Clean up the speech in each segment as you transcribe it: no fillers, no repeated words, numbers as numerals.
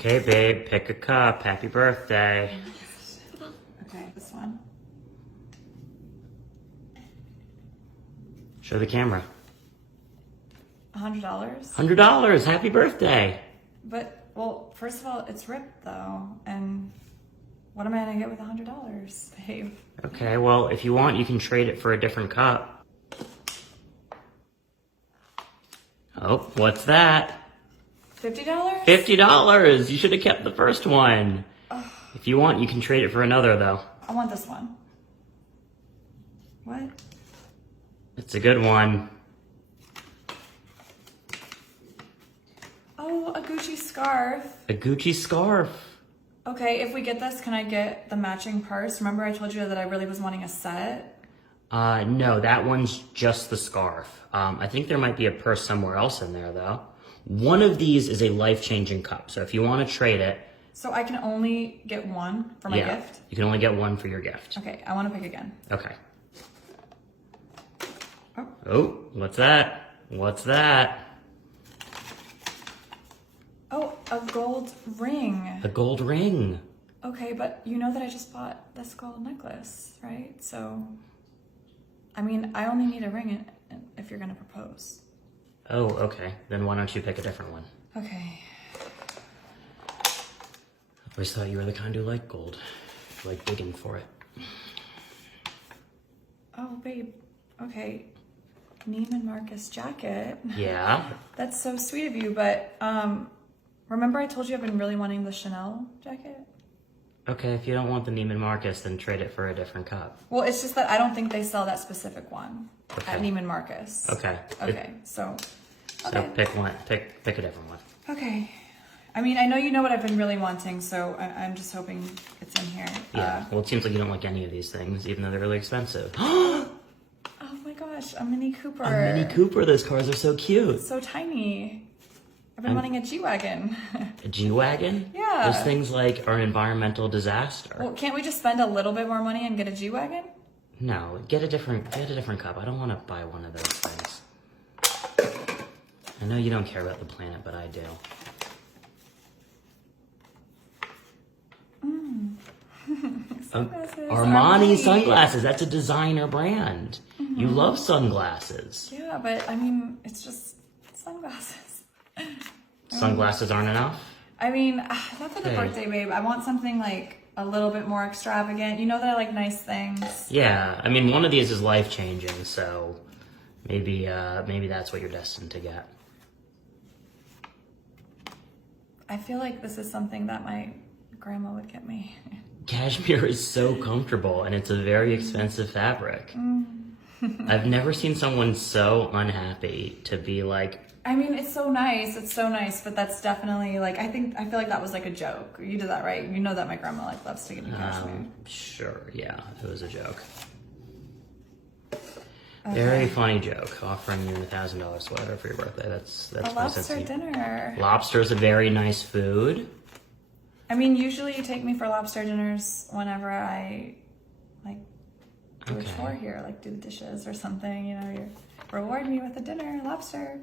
Okay, babe, pick a cup. Happy birthday. Okay, this one. Show the camera. $100? $100. Happy birthday. But, well, first of all, it's ripped though, and what am I gonna get with $100, babe? Okay, well, if you want, you can trade it for a different cup. Oh, what's that? $50? $50. You should have kept the first one. Ugh. If you want, you can trade it for another, though. I want this one. What? It's a good one. Oh, a Gucci scarf. A Gucci scarf. Okay, if we get this, can I get the matching purse? Remember I told you that I really was wanting a set? No, that one's just the scarf. I think there might be a purse somewhere else in there, though. One of these is a life-changing cup, so if you want to trade it... So I can only get one for my gift? You can only get one for your gift. Okay, I want to pick again. Okay. Oh. Oh, what's that? What's that? Oh, a gold ring. A gold ring. Okay, but you know that I just bought this gold necklace, right? So, I mean, I only need a ring if you're going to propose. Oh, okay. Then why don't you pick a different one? Okay. I always thought you were the kind who liked gold. You like digging for it. Oh, babe. Okay. Neiman Marcus jacket. Yeah? That's so sweet of you, but remember I told you I've been really wanting the Chanel jacket? Okay, if you don't want the Neiman Marcus, then trade it for a different cup. Well, it's just that I don't think they sell that specific one at Okay. Neiman Marcus. Okay. Okay, so... So Okay. pick one. Pick a different one. Okay. I mean, I know you know what I've been really wanting, so I'm just hoping it's in here. Yeah. Well, it seems like you don't like any of these things, even though they're really expensive. Oh my gosh, a Mini Cooper. A Mini Cooper. Those cars are so cute. So tiny. I've been wanting a G-Wagon. A G-Wagon? Yeah. Those things like are an environmental disaster. Well, can't we just spend a little bit more money and get a G-Wagon? No, get a different cup. I don't want to buy one of those things. I know you don't care about the planet, but I do. Sunglasses. Armani sunglasses. That's a designer brand. You love sunglasses. Yeah, but I mean, it's just sunglasses. Sunglasses aren't enough? I mean, not for the birthday, babe. I want something like a little bit more extravagant. You know that I like nice things. Yeah, I mean, one of these is life-changing, so maybe that's what you're destined to get. I feel like this is something that my grandma would get me. Cashmere is so comfortable, and it's a very expensive fabric. I've never seen someone so unhappy to be like... I mean, it's so nice, but that's definitely like, I feel like that was like a joke. You did that right. You know that my grandma like loves to give me cashmere. Sure, yeah, it was a joke. Okay. Very funny joke, offering you a $1,000 sweater for your birthday. That's A lobster dinner. Lobster's a very nice food. I mean, usually you take me for lobster dinners whenever I like do a chore here, like do the dishes or something. You know, you reward me with a dinner, lobster.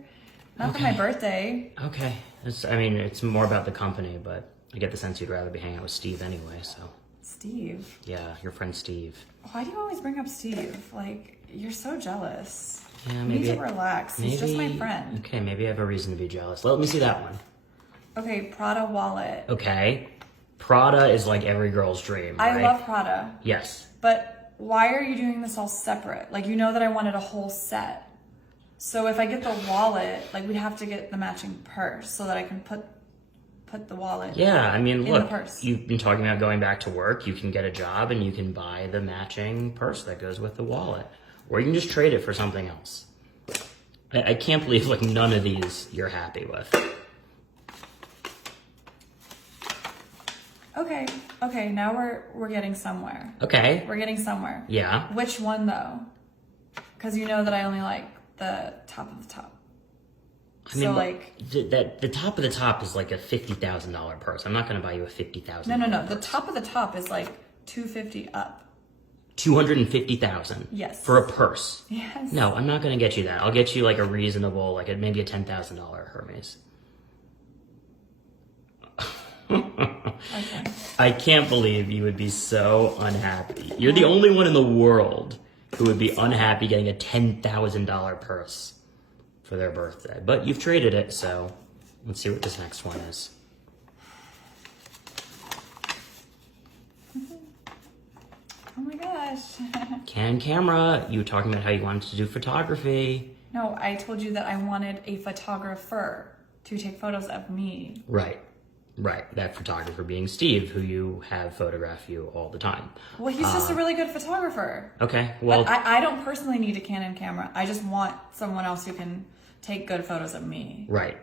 Not for my birthday. Okay, it's more about the company, but I get the sense you'd rather be hanging out with Steve anyway. So. Steve. Yeah, your friend Steve. Why do you always bring up Steve? Like, you're so jealous. Yeah, You need to relax. He's just my friend. Okay, maybe I have a reason to be jealous. Let me see that one. Okay, Prada wallet. Okay. Prada is like every girl's dream, right? I love Prada. Yes. But why are you doing this all separate? Like, you know that I wanted a whole set. So if I get the wallet, like, we'd have to get the matching purse so that I can put the wallet Yeah, I mean, in look, the purse. you've been talking about going back to work. You can get a job and you can buy the matching purse that goes with the wallet. Or you can just trade it for something else. I can't believe, like, none of these you're happy with. Okay, now we're getting somewhere. Okay. We're getting somewhere. Yeah. Which one, though? Because you know that I only like the top of the top. I mean, so, like... the top of the top is like a $50,000 purse. I'm not going to buy you a $50,000 No. purse. The top of the top is like $250 up. $250,000? Yes. For a purse? Yes. No, I'm not going to get you that. I'll get you like a reasonable, like maybe a $10,000 Hermes. Okay. I can't believe you would be so unhappy. You're the only one in the world who would be unhappy getting a $10,000 purse for their birthday. But you've traded it, so let's see what this next one is. Oh my gosh. Canon camera, you were talking about how you wanted to do photography. No, I told you that I wanted a photographer to take photos of me. Right. That photographer being Steve, who you have photograph you all the time. Well, he's just a really good photographer. Okay, well... But I don't personally need a Canon camera. I just want someone else who can take good photos of me. Right.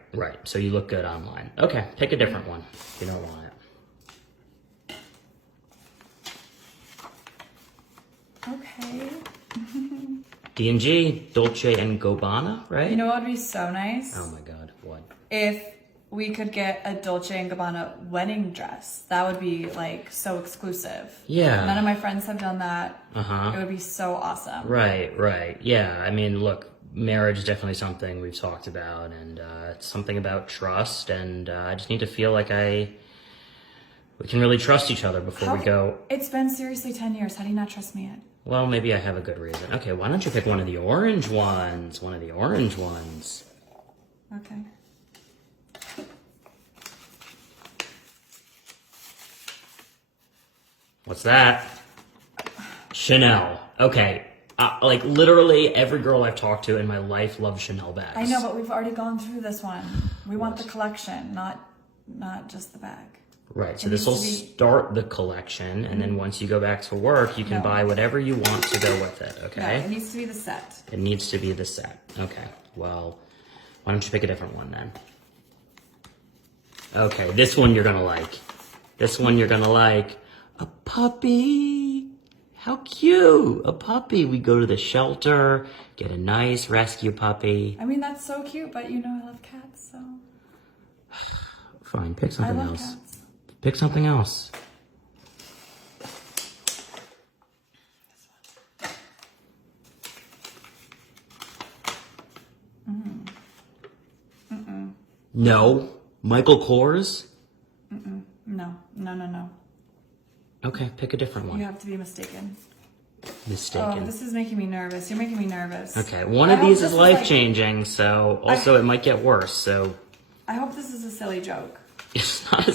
So you look good online. Okay, pick a different one if you don't want it. Okay. D&G, Dolce & Gabbana, right? You know what would be so nice? Oh my God, what? If we could get a Dolce & Gabbana wedding dress. That would be like so exclusive. Yeah. None of my friends have done that. Uh-huh. It would be so awesome. Right. Yeah, I mean, look, marriage is definitely something we've talked about, and it's something about trust, and I just need to feel like we can really trust each other before we go. It's been seriously 10 years. How do you not trust me yet? Well, maybe I have a good reason. Okay, why don't you pick one of the orange ones? Okay. What's that? Chanel. Okay. Like literally every girl I've talked to in my life loves Chanel bags. I know, but we've already gone through this one. We want the collection, not just the bag. Right, so this will start the collection, and then once you go back to work, you can buy whatever you want to go with it, okay? No, it needs to be the set. It needs to be the set. Okay, well, why don't you pick a different one then? Okay, this one you're gonna like. A puppy. How cute. A puppy. We go to the shelter, get a nice rescue puppy. I mean, that's so cute, but you know I love cats, so. Fine, pick something else. Cats. Pick something else. No. Michael Kors? No. Okay, pick a different one. You have to be mistaken. Mistaken. Oh, this is making me nervous. You're making me nervous. Okay, one of these is life-changing, so also it might get worse, so... I hope this is a silly joke. It's not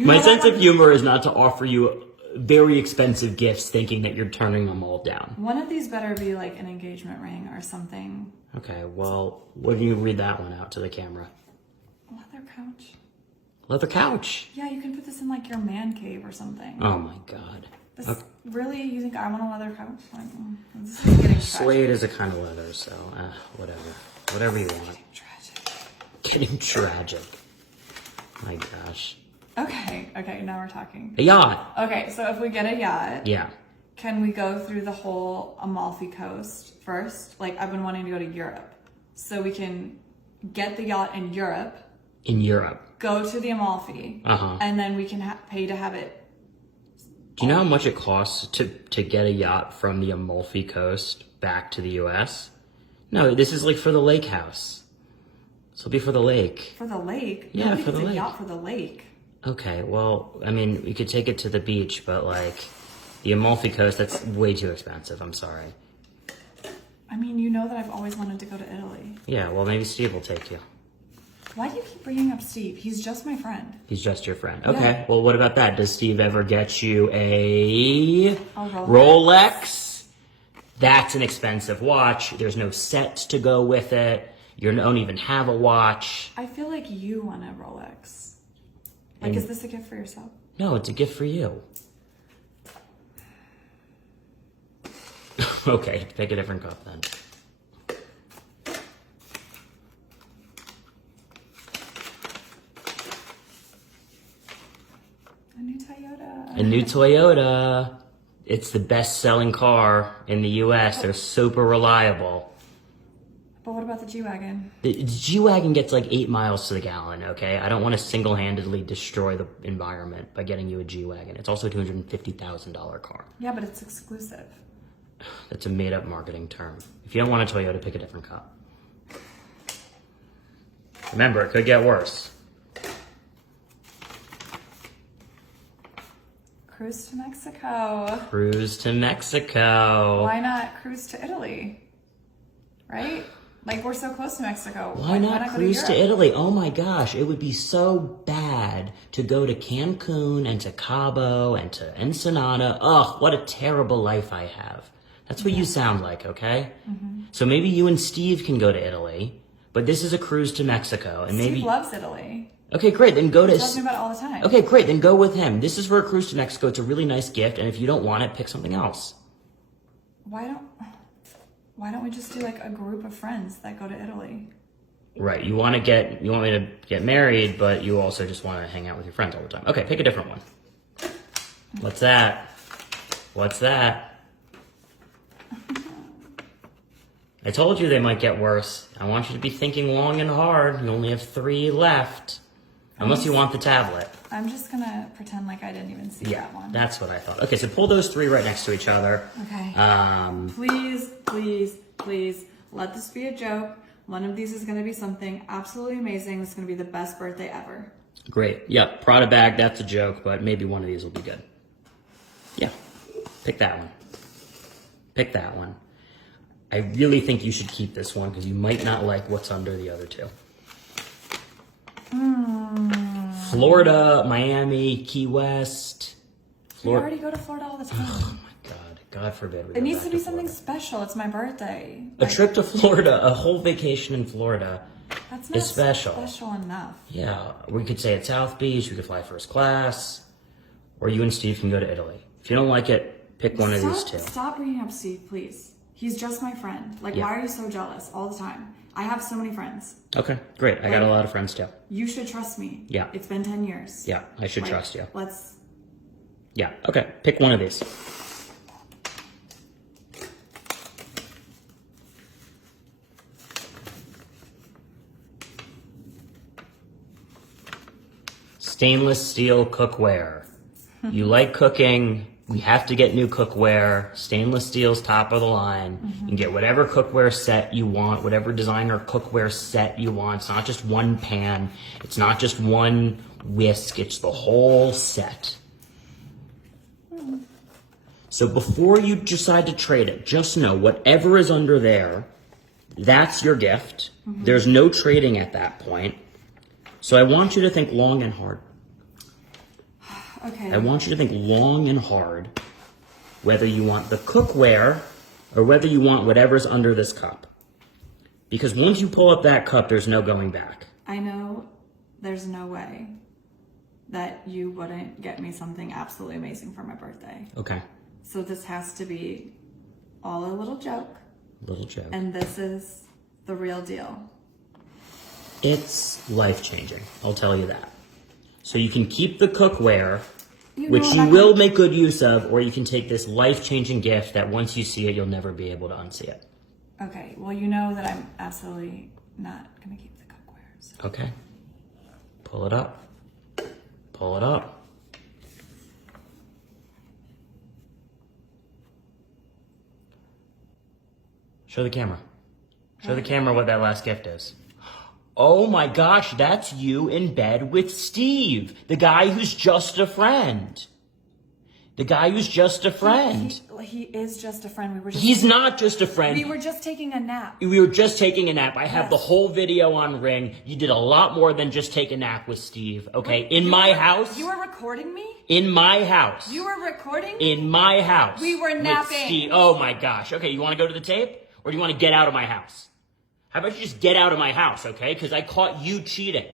my sense of humor is not to offer you very expensive gifts thinking that you're turning them all down. One of these better be like an engagement ring or something. Okay, well, what do you read that one out to the camera? Leather couch. Leather couch? Yeah, you can put this in like your man cave or something. Oh my God. This, really? You think I want a leather couch? Like, this is getting suede is a kind of leather, so whatever. Whatever you want. Getting tragic. My gosh. Okay, now we're talking. A yacht. Okay, so if we get a yacht, yeah, can we go through the whole Amalfi Coast first? Like, I've been wanting to go to Europe. So we can get the yacht in Europe. Go to the Amalfi. And then we can pay to have it. Do you know how much it costs to get a yacht from the Amalfi Coast back to the U.S.? No, this is like for the lake house. This will be for the lake. For the lake? Yeah, for the lake. Yacht for the lake. Okay, well, I mean, we could take it to the beach, but like the Amalfi Coast, that's way too expensive. I'm sorry. I mean, you know that I've always wanted to go to Italy. Yeah, well, maybe Steve will take you. Why do you keep bringing up Steve? He's just my friend. He's just your friend. Okay, yeah. Well, what about that? Does Steve ever get you a Rolex? That's an expensive watch. There's no set to go with it. You don't even have a watch. I feel like you want a Rolex. Like, is this a gift for yourself? No, it's a gift for you. Okay, pick a different cup then. A new Toyota. A new Toyota. It's the best-selling car in the U.S. They're super reliable. But what about the G-Wagon? The G-Wagon gets like 8 miles to the gallon, okay? I don't want to single-handedly destroy the environment by getting you a G-Wagon. It's also a $250,000 car. Yeah, but it's exclusive. That's a made-up marketing term. If you don't want a Toyota, pick a different cup. Remember, it could get worse. Cruise to Mexico. Cruise to Mexico. Why not cruise to Italy? Right? Like, we're so close to Mexico. Why not go cruise to Europe? Italy? Oh my gosh, it would be so bad to go to Cancun and to Cabo and to Ensenada. Ugh, what a terrible life I have. That's what you sound like, okay? So maybe you and Steve can go to Italy, but this is a cruise to Mexico. And maybe Steve loves Italy. Okay, great. Then go to. He tells me about it all the time. Okay, great. Then go with him. This is for a cruise to Mexico. It's a really nice gift, and if you don't want it, pick something else. Why don't we just do like a group of friends that go to Italy? Right. You want me to get married, but you also just want to hang out with your friends all the time. Okay, pick a different one. What's that? What's that? I told you they might get worse. I want you to be thinking long and hard. You only have 3 left. Unless you want the tablet. I'm just gonna pretend like I didn't even see that one. That's what I thought. Okay, so pull those 3 right next to each other. Okay. Please, let this be a joke. One of these is gonna be something absolutely amazing. It's gonna be the best birthday ever. Great. Yep, Prada bag, that's a joke, but maybe one of these will be good. Yeah, pick that one. Pick that one. I really think you should keep this one because you might not like what's under the other 2. Florida, Miami, Key West. We already go to Florida all the time. Oh my God. God forbid. It needs to be something special. It's my birthday. A trip to Florida, a whole vacation in Florida That's not is special. special enough. Yeah, we could stay at South Beach, we could fly first class, or you and Steve can go to Italy. If you don't like it, pick one of these 2. Stop bringing up Steve, please. He's just my friend. Like, why are you so jealous all the time? I have so many friends. Okay, great. I got a lot of friends too. You should trust me. Yeah. It's been 10 years. Yeah, I should trust you. Yeah, okay. Pick one of these. Stainless steel cookware. You like cooking. We have to get new cookware. Stainless steel's top of the line. You can get whatever cookware set you want, whatever designer cookware set you want. It's not just one pan. It's not just one whisk. It's the whole set. So before you decide to trade it, just know whatever is under there, that's your gift. There's no trading at that point. So I want you to think long and hard. Okay. I want you to think long and hard whether you want the cookware or whether you want whatever's under this cup. Because once you pull up that cup, there's no going back. I know there's no way that you wouldn't get me something absolutely amazing for my birthday. Okay. So this has to be all a little joke. Little joke. And this is the real deal. It's life-changing, I'll tell you that. So you can keep the cookware, which I'm you not will make good use of, or you can take this life-changing gift that once you see it, you'll never be able to unsee it. Okay, well, you know that I'm absolutely not going to keep the cookware. So. Okay. Pull it up. Pull it up. Show the camera. Show the camera what that last gift is. Oh my gosh, that's you in bed with Steve, the guy who's just a friend. The guy who's just a friend. He is just a friend. He's not just a friend. We were just taking a nap. We were just taking a nap. I have the whole video on Ring. You did a lot more than just take a nap with Steve, okay? In my house. You were recording me? In my house. You were recording? In my house. We were napping. Steve. Oh my gosh. Okay, you want to go to the tape? Or do you want to get out of my house? How about you just get out of my house, okay? Because I caught you cheating.